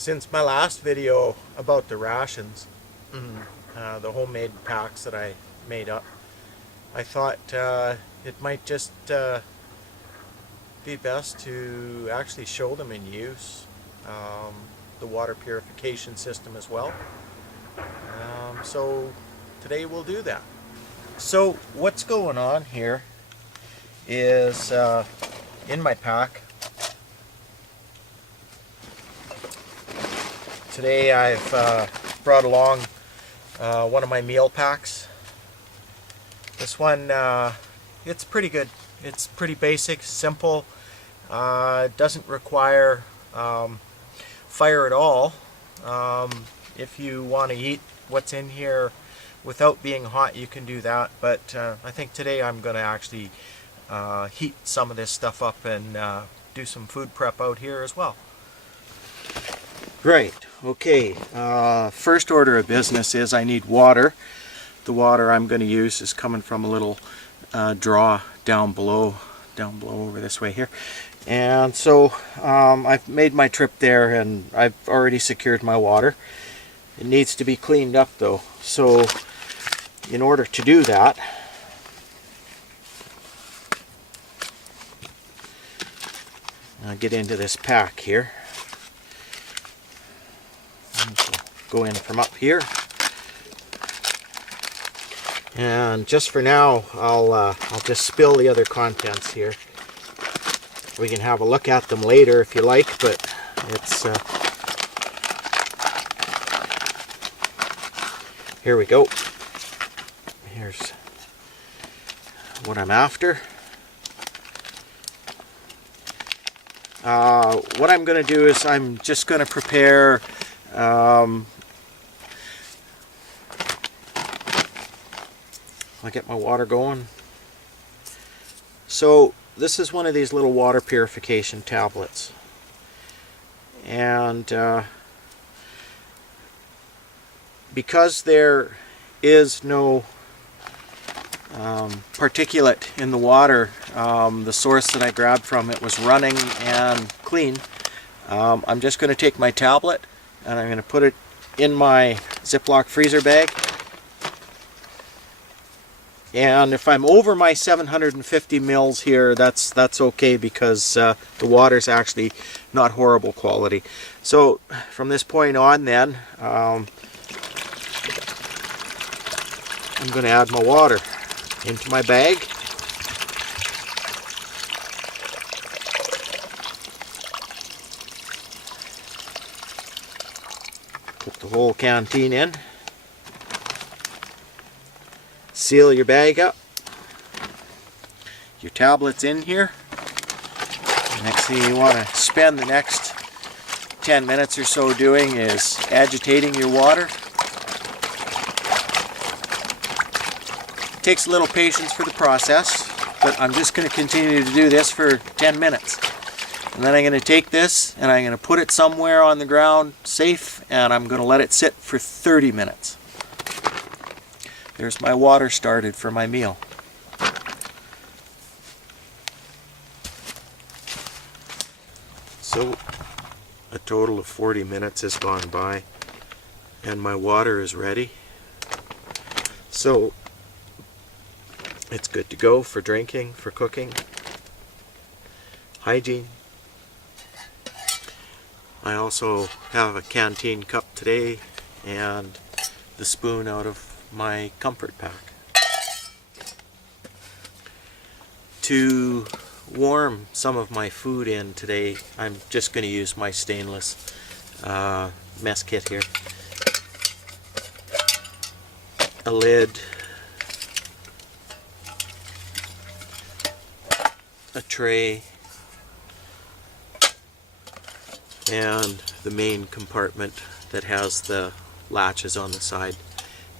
Since my last video about the rations, the homemade packs that I made up, I thought it might just be best to actually show them in use, the water purification system as well. So today we'll do that. So what's going on here is in my pack today I've brought along one of my meal packs. This one, it's pretty good. It's pretty basic, simple. It doesn't require fire at all. If you want to eat what's in here without being hot, you can do that. But I think today I'm going to actually heat some of this stuff up and do some food prep out here as well. Right, okay. First order of business is I need water. The water I'm going to use is coming from a little draw down below over this way here. And so I've made my trip there and I've already secured my water. It needs to be cleaned up though. So in order to do that, I'll get into this pack here. Go in from up here. And just for now, I'll just spill the other contents here. We can have a look at them later if you like, but it's here we go. Here's what I'm after. What I'm going to do is I'm just going to prepare I'll get my water going. So this is one of these little water purification tablets, and because there is no particulate in the water, the source that I grabbed from it was running and clean. I'm just going to take my tablet and I'm going to put it in my Ziploc freezer bag. And if I'm over my 750 mils here, that's okay, because the water's actually not horrible quality. So from this point on then, I'm going to add my water into my bag. Put the whole canteen in. Seal your bag up. Your tablet's in here. The next thing you want to spend the next 10 minutes or so doing is agitating your water. It takes a little patience for the process, but I'm just going to continue to do this for 10 minutes. And then I'm going to take this and I'm going to put it somewhere on the ground safe, and I'm going to let it sit for 30 minutes. There's my water started for my meal. So a total of 40 minutes has gone by and my water is ready. So it's good to go for drinking, for cooking, hygiene. I also have a canteen cup today and the spoon out of my comfort pack. To warm some of my food in today, I'm just going to use my stainless mess kit here. A lid, a tray, and the main compartment that has the latches on the side.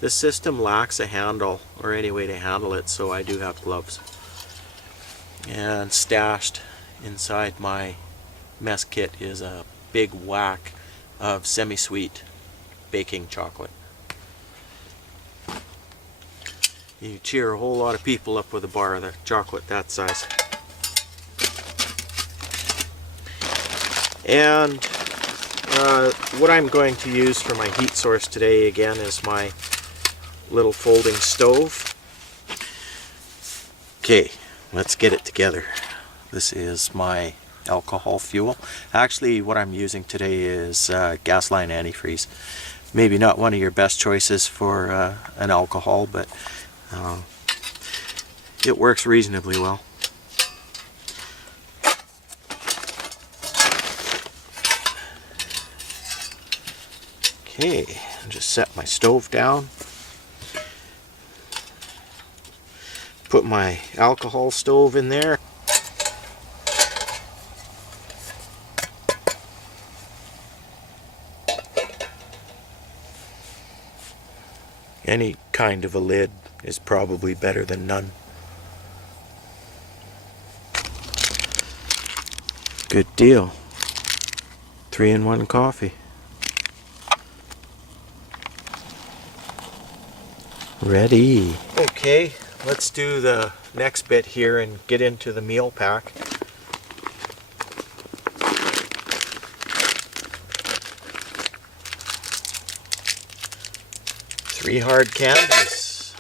This system lacks a handle or any way to handle it, so I do have gloves. And stashed inside my mess kit is a big whack of semi-sweet baking chocolate. You cheer a whole lot of people up with a bar of the chocolate that size. And What I'm going to use for my heat source today again is my little folding stove. Okay, let's get it together. This is my alcohol fuel. Actually, what I'm using today is Gasline antifreeze. Maybe not one of your best choices for an alcohol, but it works reasonably well. Okay, just set my stove down. Put my alcohol stove in there. Any kind of a lid is probably better than none. Good deal. 3-in-1 coffee. Ready. Okay, let's do the next bit here and get into the meal pack. Three hard candies.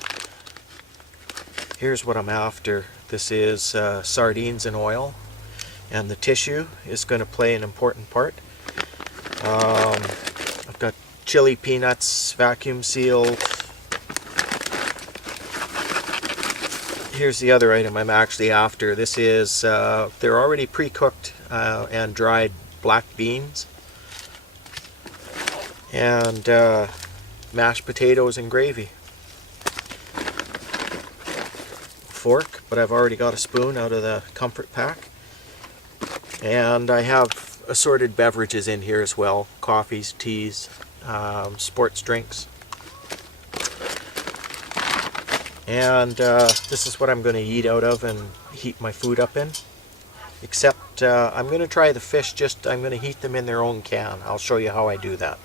Here's what I'm after. This is sardines in oil, and the tissue is going to play an important part. I've got chili peanuts, vacuum sealed. Here's the other item I'm actually after. This is, they're already pre-cooked and dried black beans, and mashed potatoes and gravy. Fork, but I've already got a spoon out of the comfort pack. And I have assorted beverages in here as well. Coffees, teas, sports drinks. And this is what I'm going to eat out of and heat my food up in. Except I'm going to try the fish, I'm going to heat them in their own can. I'll show you how I do that.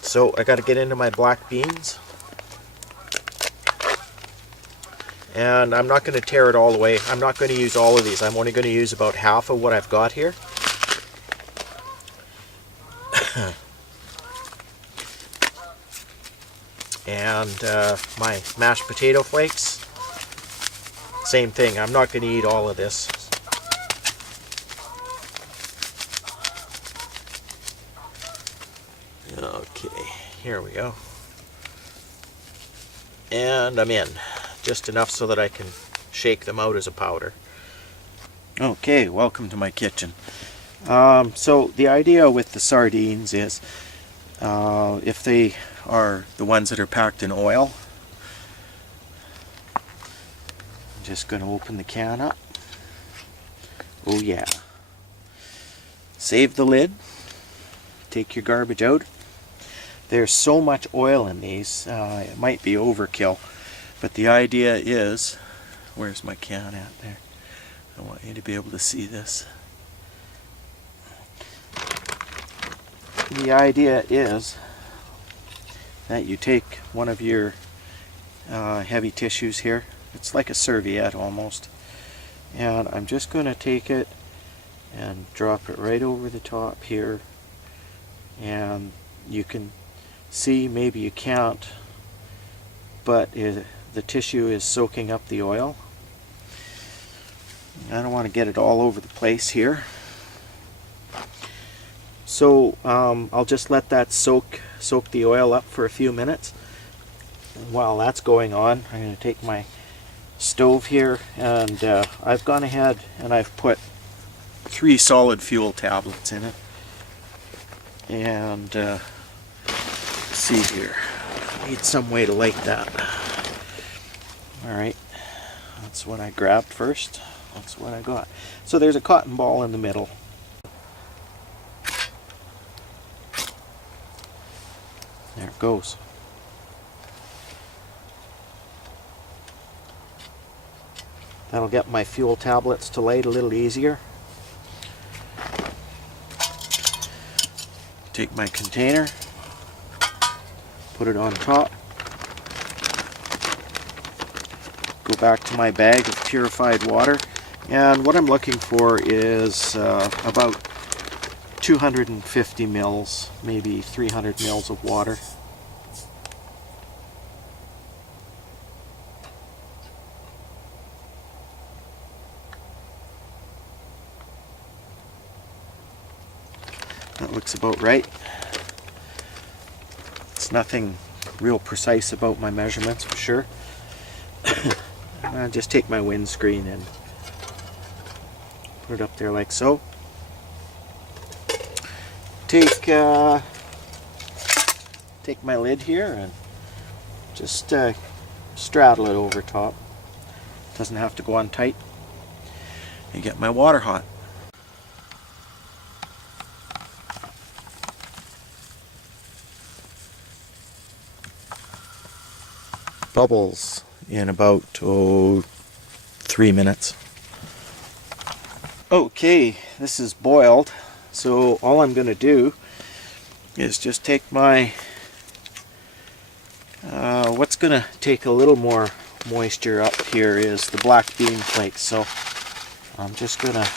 So I got to get into my black beans. And I'm not going to tear it all away. I'm not going to use all of these. I'm only going to use about half of what I've got here. And my mashed potato flakes, same thing. I'm not going to eat all of this. Okay, here we go. And I'm in. Just enough so that I can shake them out as a powder. Okay, welcome to my kitchen. So the idea with the sardines is if they are the ones that are packed in oil, I'm just going to open the can up. Oh yeah. Save the lid. Take your garbage out. There's so much oil in these, it might be overkill, but the idea is, where's my can at there? I want you to be able to see this. The idea is that you take one of your heavy tissues here. It's like a serviette almost. And I'm just going to take it and drop it right over the top here. And you can see, maybe you can't, but the tissue is soaking up the oil. I don't want to get it all over the place here. So I'll just let that soak the oil up for a few minutes. And while that's going on, I'm going to take my stove here, and I've gone ahead and I've put 3 solid fuel tablets in it. And see here, I need some way to light that. Alright, that's what I grabbed first. That's what I got. So there's a cotton ball in the middle. There it goes. That'll get my fuel tablets to light a little easier. Take my container, put it on top, go back to my bag of purified water, and what I'm looking for is about 250 mils, maybe 300 mils of water. That looks about right. It's nothing real precise about my measurements for sure. I'll just take my windscreen and put it up there like so. Take my lid here and just straddle it over top. Doesn't have to go on tight. And get my water hot. Bubbles in about 3 minutes. Okay, this is boiled, so all I'm going to do is just take my what's going to take a little more moisture up here is the black bean flakes, so I'm just going to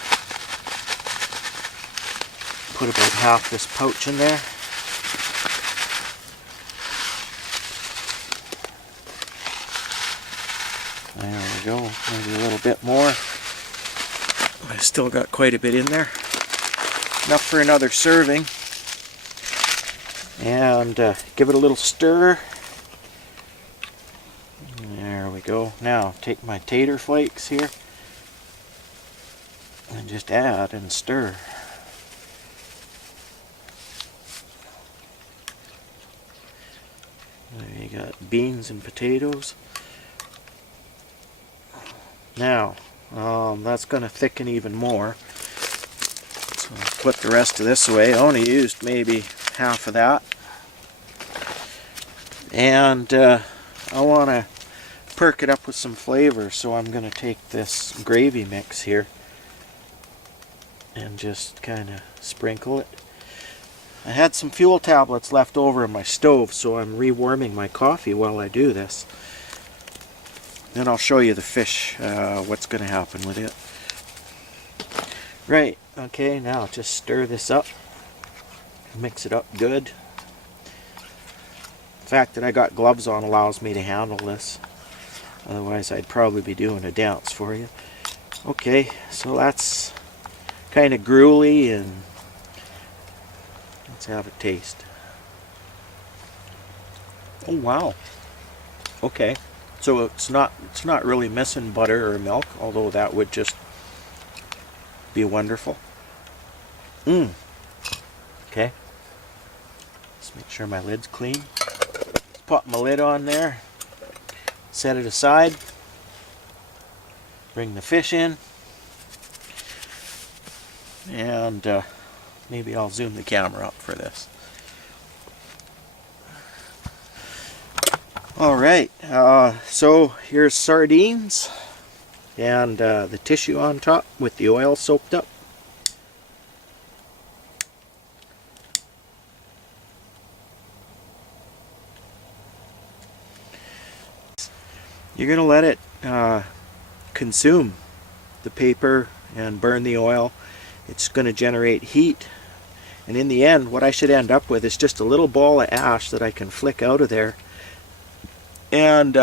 put about half this pouch in there. There we go, maybe a little bit more. I still got quite a bit in there. Enough for another serving. And give it a little stir. There we go. Now take my tater flakes here and just add and stir. There you got beans and potatoes. Now, that's going to thicken even more. So I'll put the rest of this away. I only used maybe half of that. And I want to perk it up with some flavor, so I'm going to take this gravy mix here and just kind of sprinkle it. I had some fuel tablets left over in my stove, so I'm rewarming my coffee while I do this. Then I'll show you the fish, what's going to happen with it. Right, okay, now just stir this up. Mix it up good. The fact that I got gloves on allows me to handle this. Otherwise I'd probably be doing a dance for you. Okay, so that's kind of gruely, and let's have a taste. Oh wow. Okay. So it's not really missing butter or milk, although that would just be wonderful. Okay. Let's make sure my lid's clean. Pop my lid on there. Set it aside. Bring the fish in. And maybe I'll zoom the camera up for this. Alright, so here's sardines and the tissue on top with the oil soaked up. You're going to let it consume the paper and burn the oil. It's going to generate heat, and in the end what I should end up with is just a little ball of ash that I can flick out of there. And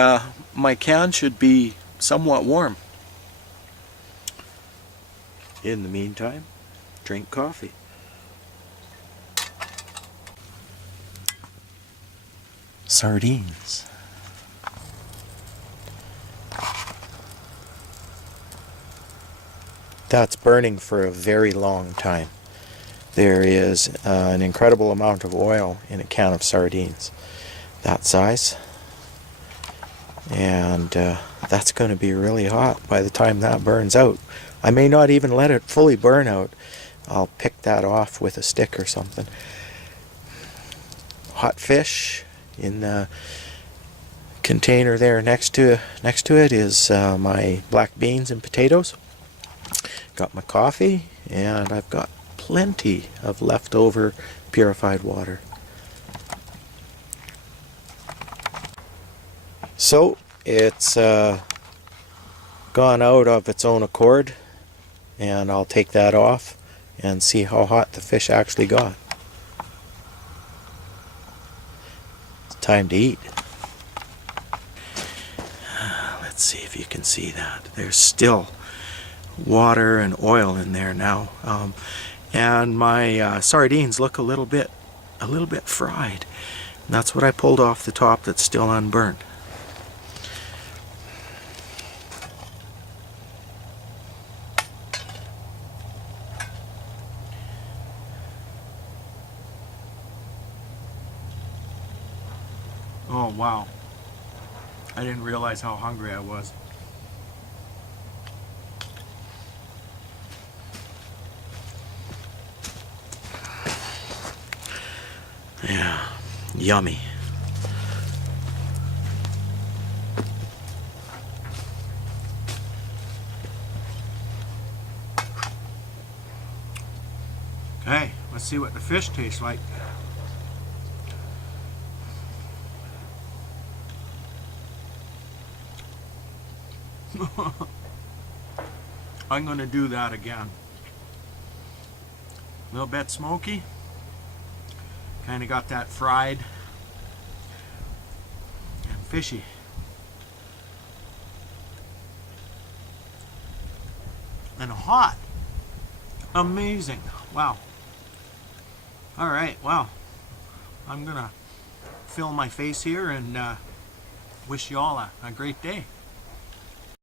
my can should be somewhat warm. In the meantime, drink coffee. Sardines. That's burning for a very long time. There is an incredible amount of oil in a can of sardines. That size. And that's going to be really hot by the time that burns out. I may not even let it fully burn out. I'll pick that off with a stick or something. Hot fish in the container there next to it is my black beans and potatoes. Got my coffee, and I've got plenty of leftover purified water. So it's gone out of its own accord, and I'll take that off and see how hot the fish actually got. It's time to eat. Let's see if you can see that. There's still water and oil in there now, and my sardines look a little bit fried. And that's what I pulled off the top that's still unburnt. Oh wow, I didn't realize how hungry I was. Yeah, yummy. Okay, let's see what the fish tastes like. I'm going to do that again. A little bit smoky. Kind of got that fried and fishy. And hot. Amazing. Wow. Alright, well, I'm going to fill my face here and wish you all a great day.